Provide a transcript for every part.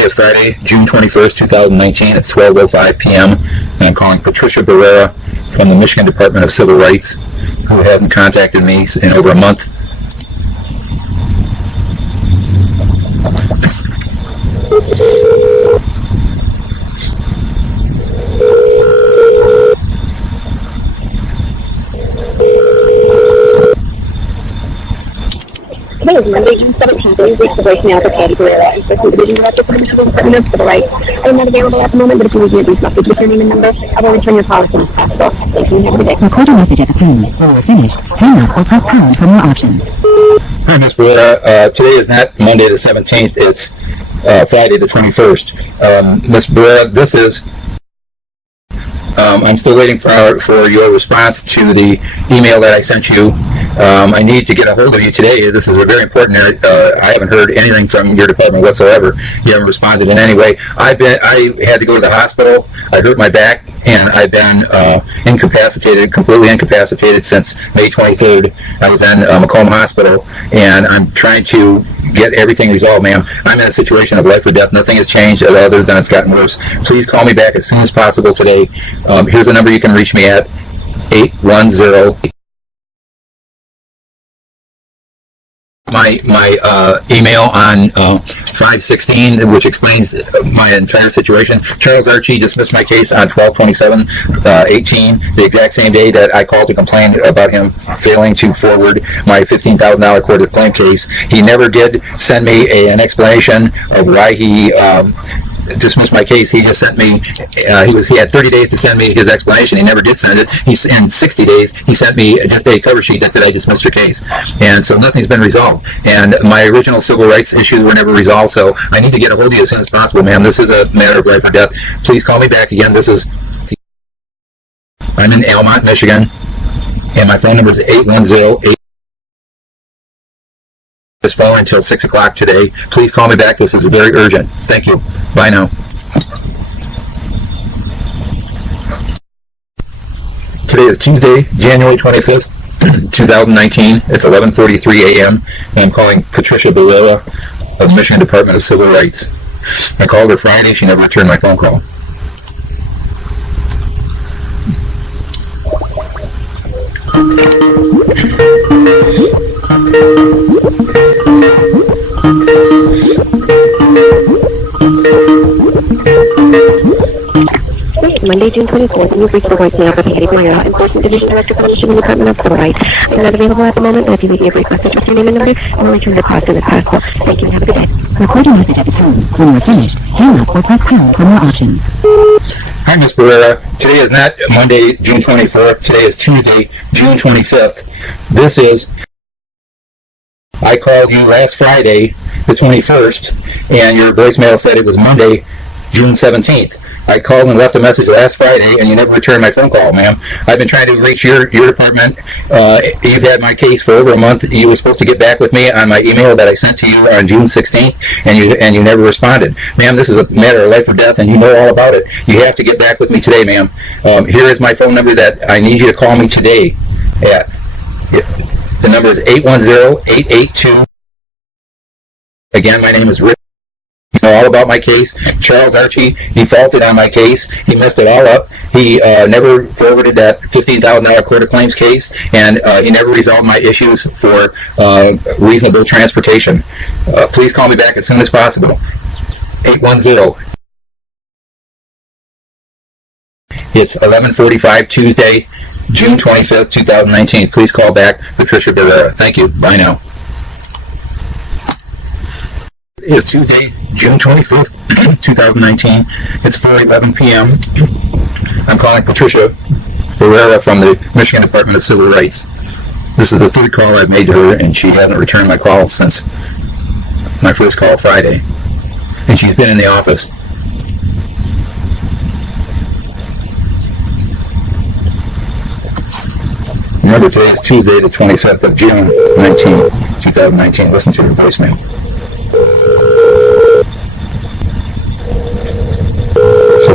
Today is Friday, June 21st, 2019. It's 12:05 p.m. and I'm calling Patricia Barrera from the Michigan Department of Civil Rights, who hasn't contacted me in over a month. Today is Monday, June 17th. Please reach the voicemail for Patty Barrera, Assistant Division Director for the Michigan Department of Civil Rights. I am not available at the moment, but if you would leave a message with your name and number, I will return your call as soon as possible. Thank you and have a good day. Record your message at the tone. When you're finished, hang up or press pound from your options. Hi, Ms. Barrera. Today is not Monday the 17th. It's Friday the 21st. Ms. Barrera, this is... I'm still waiting for your response to the email that I sent you. I need to get a hold of you today. This is a very important area. I haven't heard anything from your department whatsoever. You haven't responded in any way. I had to go to the hospital. I hurt my back, and I've been incapacitated, completely incapacitated since May 23rd. I was in Macomb Hospital, and I'm trying to get everything resolved, ma'am. I'm in a situation of life or death. Nothing has changed other than it's gotten worse. Please call me back as soon as possible today. Here's a number you can reach me at, 810. My email on 516, which explains my entire situation. Charles Archie dismissed my case on 12/27/18, the exact same day that I called to complain about him failing to forward my $15,000 court of claim case. He never did send me an explanation of why he dismissed my case. He just sent me, he had 30 days to send me his explanation. He never did send it. In 60 days, he sent me just a cover sheet that said I dismissed your case. And so nothing's been resolved. And my original civil rights issues were never resolved, so I need to get a hold of you as soon as possible, ma'am. This is a matter of life or death. Please call me back again. I'm in Almont, Michigan, and my phone number is 810-8. This phone until 6 o'clock today. Please call me back. This is very urgent. Thank you. Bye now. Today is Tuesday, January 25th, 2019. It's 11:43 a.m. and I'm calling Patricia Barrera of the Michigan Department of Civil Rights. I called her Friday. She never returned my phone call. Monday, June 24th, you've reached the voicemail for Patty Barrera, Enforcement Division Director for the Michigan Department of Civil Rights. I'm not available at the moment, but if you leave me a brief message with your name and number, I will return the call as soon as possible. Thank you and have a good day. Record your message at the tone. When you're finished, hang up or press pound from your options. Hi, Ms. Barrera. Today is not Monday, June 24th. Today is Tuesday, June 25th. I called you last Friday, the 21st, and your voicemail said it was Monday, June 17th. I called and left a message last Friday, and you never returned my phone call, ma'am. I've been trying to reach your department. You've had my case for over a month. You were supposed to get back with me on my email that I sent to you on June 16th, and you never responded. Ma'am, this is a matter of life or death, and you know all about it. You have to get back with me today, ma'am. Here is my phone number that I need you to call me today at. The number is 810-882. Again, my name is Rick. You know all about my case. Charles Archie defaulted on my case. He messed it all up. He never forwarded that $15,000 court of claims case, and he never resolved my issues for reasonable transportation. Please call me back as soon as possible. 810. It's 11:45 Tuesday, June 25th, 2019. Please call back Patricia Barrera. Thank you. Bye now. It is Tuesday, June 25th, 2019. It's 4:11 p.m. I'm calling Patricia Barrera from the Michigan Department of Civil Rights. This is the third call I've made to her, and she hasn't returned my call since my first call Friday. And she's been in the office. Remember, today is Tuesday, the 25th of June, 2019. Listen to your voicemail.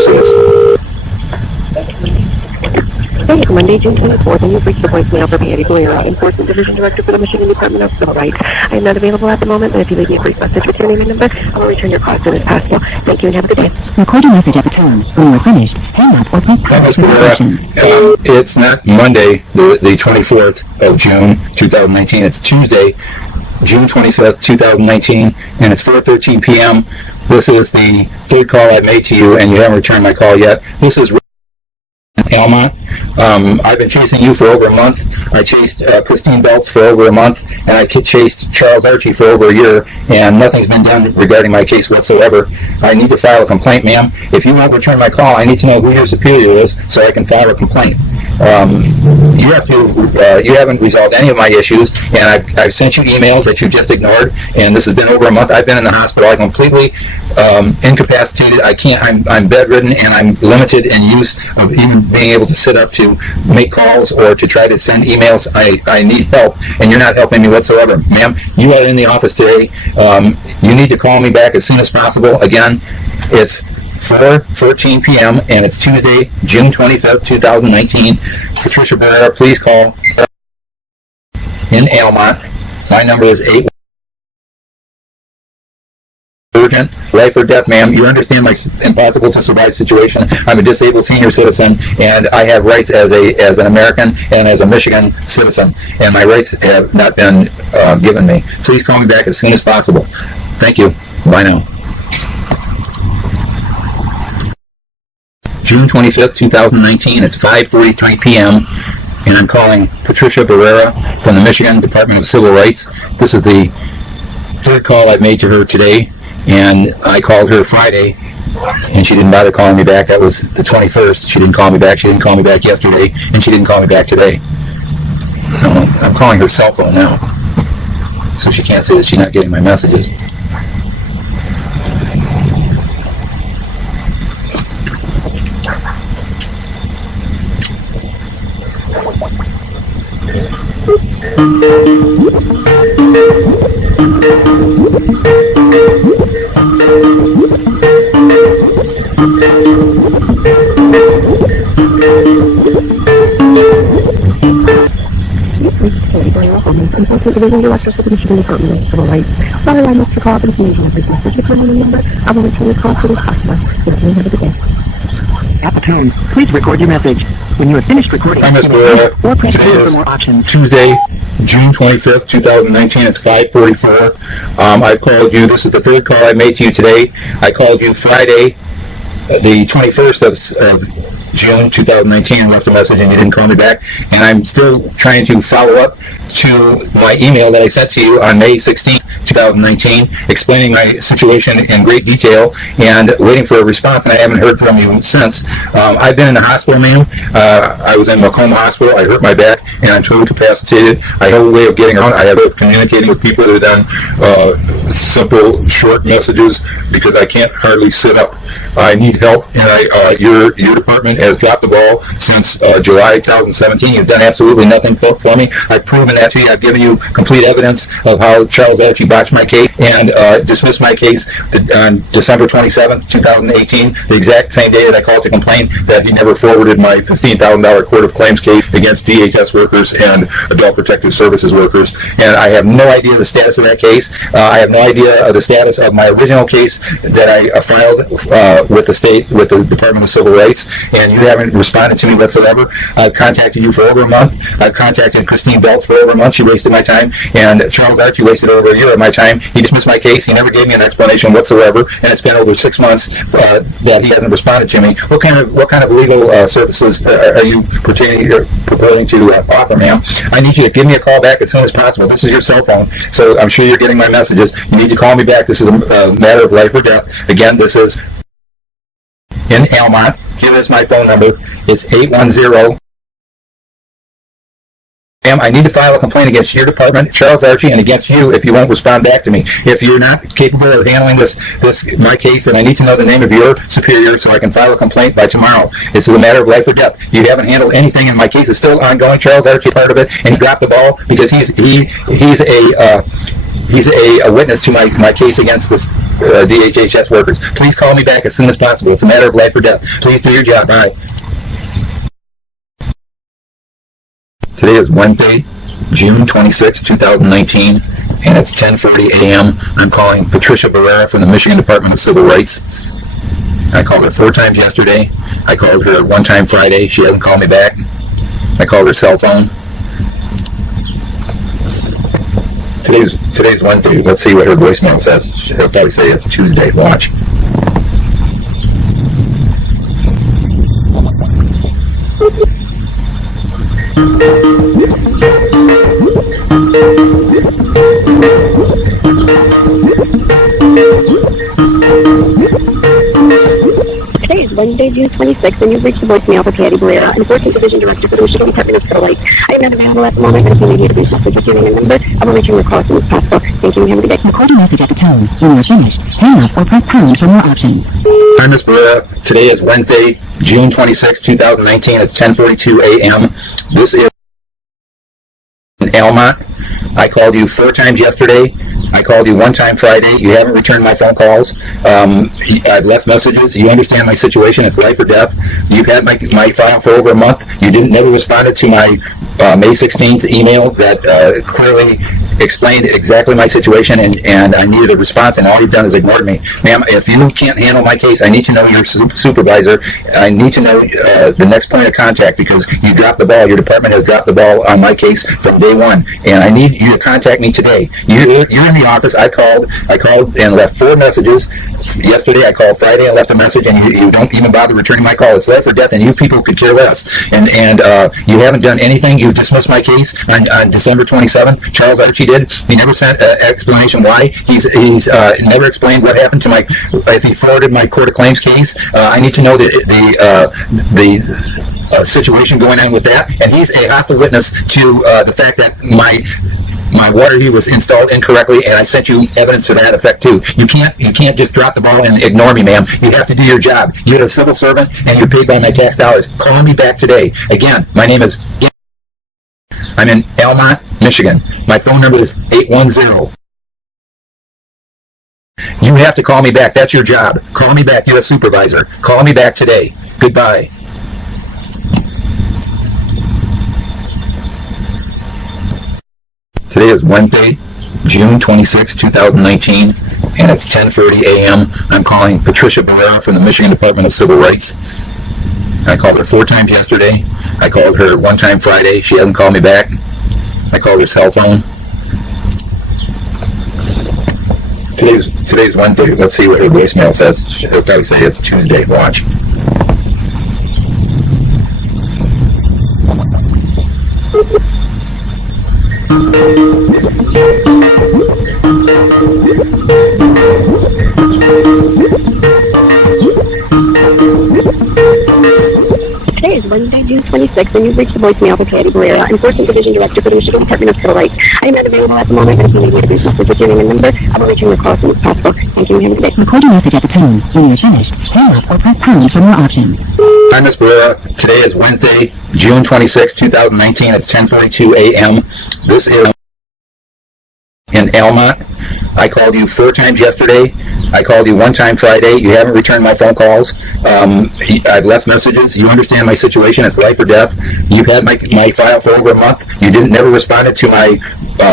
So it's Today is Monday, June 24th, and you've reached the voicemail for Patricia Barrera, Enforcement Division Director for the Michigan Department of Civil Rights. I am not available at the moment, but if you leave me a brief message with your name and number, I will return your call as soon as possible. Thank you and have a good day. Record your message at the tone. When you are finished, hang up or press pause for the option. It's not Monday, the 24th of June, 2019. It's Tuesday, June 25th, 2019, and it's 4:13 p.m. This is the third call I've made to you, and you haven't returned my call yet. This is Almont. I've been chasing you for over a month. I chased Christine BELTZ for over a month, and I chased Charles Archie for over a year, and nothing's been done regarding my case whatsoever. I need to file a complaint, ma'am. If you won't return my call, I need to know who your superior is so I can file a complaint. You haven't resolved any of my issues, and I've sent you emails that you just ignored, and this has been over a month. I've been in the hospital. I'm completely incapacitated. I'm bedridden, and I'm limited in use of even being able to sit up to make calls or to try to send emails. I need help, and you're not helping me whatsoever. Ma'am, you are in the office today. You need to call me back as soon as possible. Again, it's 4:14 p.m. and it's Tuesday, June 25th, 2019. Patricia Barrera, please call in Almont. My number is 8. Urgent, life or death, ma'am. You understand my impossible to survive situation. I'm a disabled senior citizen, and I have rights as an American and as a Michigan citizen, and my rights have not been given me. Please call me back as soon as possible. Thank you. Bye now. June 25th, 2019. It's 5:43 p.m. and I'm calling Patricia Barrera from the Michigan Department of Civil Rights. This is the third call I've made to her today, and I called her Friday, and she didn't bother calling me back. That was the 21st. She didn't call me back. She didn't call me back yesterday, and she didn't call me back today. I'm calling her cell phone now, so she can't say that she's not getting my messages. Enforcement Division Director for the Michigan Department of Civil Rights. Sorry I missed your call, but if you leave me a brief message with your name and number, I will return your call as soon as possible. Thank you and have a good day. At the tone, please record your message. When you have finished recording, Hi, Ms. Barrera. or press Today pause is for more options. Tuesday, June 25th, 2019. It's 5:44. I called you. This is the third call I made to you today. I called you Friday, the 21st of June 2019, and left a message, and you didn't call me back. And I'm still trying to follow up to my email that I sent to you on May 16th, 2019, explaining my situation in great detail and waiting for a response, and I haven't heard from you since. I've been in the hospital, ma'am. I was in Macomb Hospital. I hurt my back, and I'm totally incapacitated. I have a way of getting around. I have a way of communicating with people other than simple, short messages because I can't hardly sit up. I need help, and your department has dropped the ball since July 2017. You've done absolutely nothing for me. I've proven that to you. I've given you complete evidence of how Charles Archie botched my case and dismissed my case on December 27th, 2018, the exact same day that I called to complain that he never forwarded my $15,000 court of claims case against DHS workers and Adult Protective Services workers. And I have no idea the status of that case. I have no idea of the status of my original case that I filed with the Department of Civil Rights, and you haven't responded to me whatsoever. I've contacted you for over a month. I've contacted Christine BELTZ for over a month. She wasted my time, and Charles Archie wasted over a year of my time. He dismissed my case. He never gave me an explanation whatsoever, and it's been over 6 months that he hasn't responded to me. What kind of legal services are you proposing to offer, ma'am? I need you to give me a call back as soon as possible. This is your cell phone, so I'm sure you're getting my messages. You need to call me back. This is a matter of life or death. Again, this is in Almont. Here is my phone number. It's 810. Ma'am, I need to file a complaint against your department, Charles Archie, and against you if you won't respond back to me. If you're not capable of handling my case, then I need to know the name of your superior so I can file a complaint by tomorrow. This is a matter of life or death. You haven't handled anything, and my case is still ongoing. Charles Archie part of it, and he dropped the ball because he's a witness to my case against this DHHS workers. Please call me back as soon as possible. It's a matter of life or death. Please do your job. Bye. Today is Wednesday, June 26, 2019, and it's 10:40 a.m. I'm calling Patricia Barrera from the Michigan Department of Civil Rights. I called her 4 times yesterday. I called her 1 time Friday. She hasn't called me back. I called her cell phone. Today's Wednesday. Let's see what her voicemail says. She'll probably say it's Tuesday. Watch. Today is Wednesday, June 26th, and you've reached the voicemail for Patty Barrera, Enforcement Division Director for the Michigan Department of Civil Rights. I am not available at the moment, but if you need me to reach message with your name and number, I will return your call as soon as possible. Thank you and have a good day. Record a message at the tone. When you're finished, hang up or press pound for more options. Hi, Ms. Barrera. Today is Wednesday, June 26, 2019. It's 10:42 a.m. This is in Almont. I called you 4 times yesterday. I called you 1 time Friday. You haven't returned my phone calls. I've left messages. You understand my situation. It's life or death. You've had my file for over a month. You never responded to my May 16th email that clearly explained exactly my situation, and I needed a response, and all you've done is ignored me. Ma'am, if you can't handle my case, I need to know your supervisor. I need to know the next point of contact, because you dropped the ball. Your department has dropped the ball on my case from day one, and I need you to contact me today. You're in the office. I called and left 4 messages. Yesterday I called Friday and left a message, and you don't even bother returning my call. It's life or death, and you people could care less. And you haven't done anything. You dismissed my case on December 27th. Charles Archie did. He never sent an explanation why. He's never explained what happened to my, if he forwarded my court of claims case. I need to know the situation going on with that. And he's a hostile witness to the fact that my water heater was installed incorrectly, and I sent you evidence to that effect too. You can't just drop the ball and ignore me, ma'am. You have to do your job. You're a civil servant, and you're paid by my tax dollars. Call me back today. Again, my name is. I'm in Almont, Michigan. My phone number is 810. You have to call me back. That's your job. Call me back. You're a supervisor. Call me back today. Goodbye. Today is Wednesday, June 26, 2019, and it's 10:40 a.m. I'm calling Patricia Barrera from the Michigan Department of Civil Rights. I called her 4 times yesterday. I called her 1 time Friday. She hasn't called me back. I called her cell phone. Today's Wednesday. Let's see what her voicemail says. She'll probably say it's Tuesday. Watch. Today is Wednesday, June 26th, and you've reached the voicemail for Patty Barrera, Enforcement Division Director for the Michigan Department of Civil Rights. I am not available at the moment, but if you need me to reach message with your name and number, I will return your call as soon as possible. Thank you and have a good day. Record a message at the tone. When you're finished, hang up or press pound for more options. Hi, Ms. Barrera. Today is Wednesday, June 26, 2019. It's 10:42 a.m. This is in Almont. I called you 4 times yesterday. I called you 1 time Friday. You haven't returned my phone calls. I've left messages. You understand my situation. It's life or death. You've had my file for over a month. You never responded to my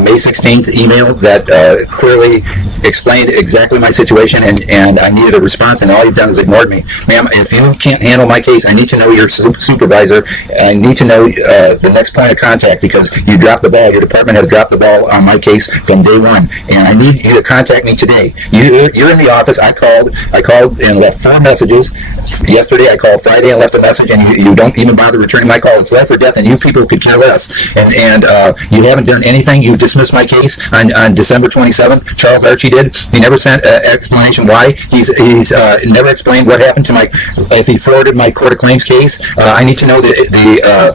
May 16th email that clearly explained exactly my situation, and I needed a response, and all you've done is ignored me. Ma'am, if you can't handle my case, I need to know your supervisor. I need to know the next point of contact, because you dropped the ball. Your department has dropped the ball on my case from day one, and I need you to contact me today. You're in the office. I called and left 4 messages. Yesterday I called Friday and left a message, and you don't even bother returning my call. It's life or death, and you people could care less. And you haven't done anything. You dismissed my case on December 27th. Charles Archie did. He never sent an explanation why. He's never explained what happened to my, if he forwarded my court of claims case. I need to know the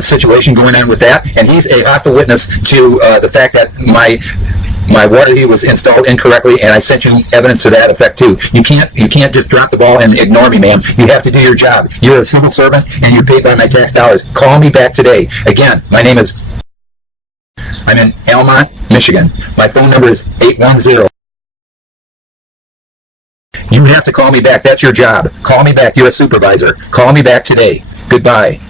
situation going on with that, and he's a hostile witness to the fact that my water heater was installed incorrectly, and I sent you evidence to that effect too. You can't just drop the ball and ignore me, ma'am. You have to do your job. You're a civil servant, and you're paid by my tax dollars. Call me back today. Again, my name is. I'm in Almont, Michigan. My phone number is 810. You have to call me back. That's your job. Call me back. You're a supervisor. Call me back today. Goodbye.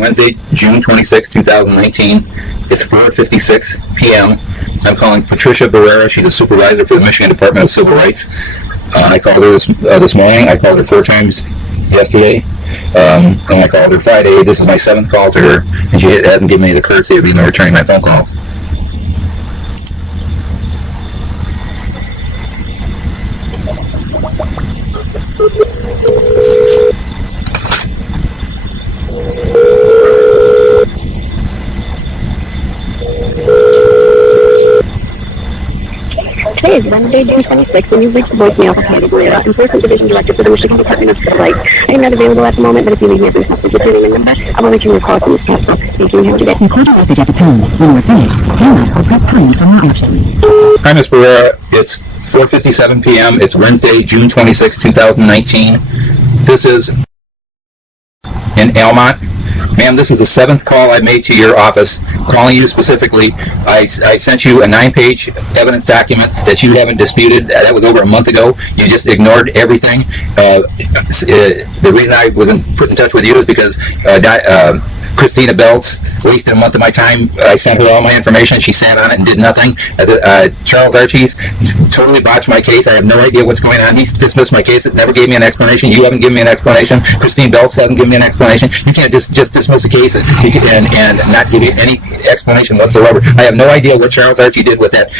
Wednesday, June 26, 2019. It's 4:56 p.m. I'm calling Patricia Barrera. She's a supervisor for the Michigan Department of Civil Rights. I called her this morning. I called her 4 times yesterday, and I called her Friday. This is my 7th call to her, and she hasn't given me the courtesy of even returning my phone calls. Today is Wednesday, June 26th, and you've reached the voicemail for Patty Barrera, Enforcement Division Director for the Michigan Department of Civil Rights. I am not available at the moment, but if you leave me a brief message with your name and number, I will return your call as soon as possible. Thank you, and have a good day. Record a message at the tone. When you're finished, hang up or press pound for more options. Hi, Ms. Barrera. It's 4:57 p.m. It's Wednesday, June 26, 2019. This is in Almont. Ma'am, this is the 7th call I made to your office, calling you specifically. I sent you a 9-page evidence document that you haven't disputed. That was over a month ago. You just ignored everything. The reason I wasn't put in touch with you is because CHRISTINA BELTZ wasted a month of my time. I sent her all my information. She sat on it and did nothing. Charles Archie's totally botched my case. I have no idea what's going on. He's dismissed my case. It never gave me an explanation. You haven't given me an explanation. CHRISTINA BELTZ hasn't given me an explanation. You can't just dismiss a case and not give you any explanation whatsoever. I have no idea what Charles Archie did with that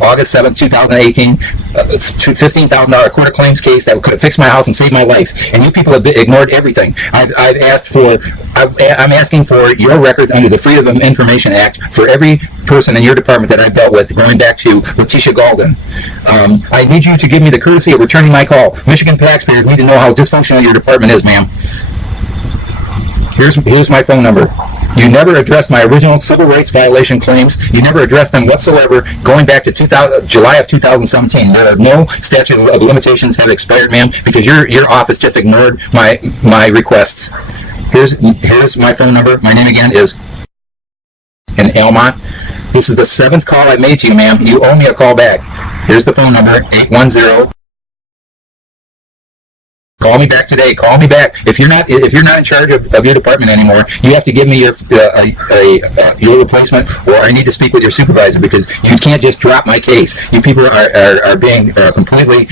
August 7th, 2018 $15,000 court of claims case that could have fixed my house and saved my life. And you people have ignored everything. I'm asking for your records under the Freedom of Information Act for every person in your department that I've dealt with, going back to Letitia Galden. I need you to give me the courtesy of returning my call. Michigan taxpayers need to know how dysfunctional your department is, ma'am. Here's my phone number. You never addressed my original civil rights violation claims. You never addressed them whatsoever, going back to July of 2017. There are no statute of limitations have expired, ma'am, because your office just ignored my requests. Here's my phone number. My name again is in Almont. This is the 7th call I made to you, ma'am. You owe me a call back. Here's the phone number, 810. Call me back today. Call me back. If you're not in charge of your department anymore, you have to give me your replacement, or I need to speak with your supervisor, because you can't just drop my case. You people are being completely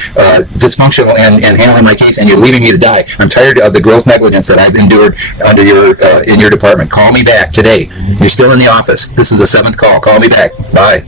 dysfunctional and handling my case, and you're leaving me to die. I'm tired of the gross negligence that I've endured under in your department. Call me back today. You're still in the office. This is the 7th call. Call me back. Bye.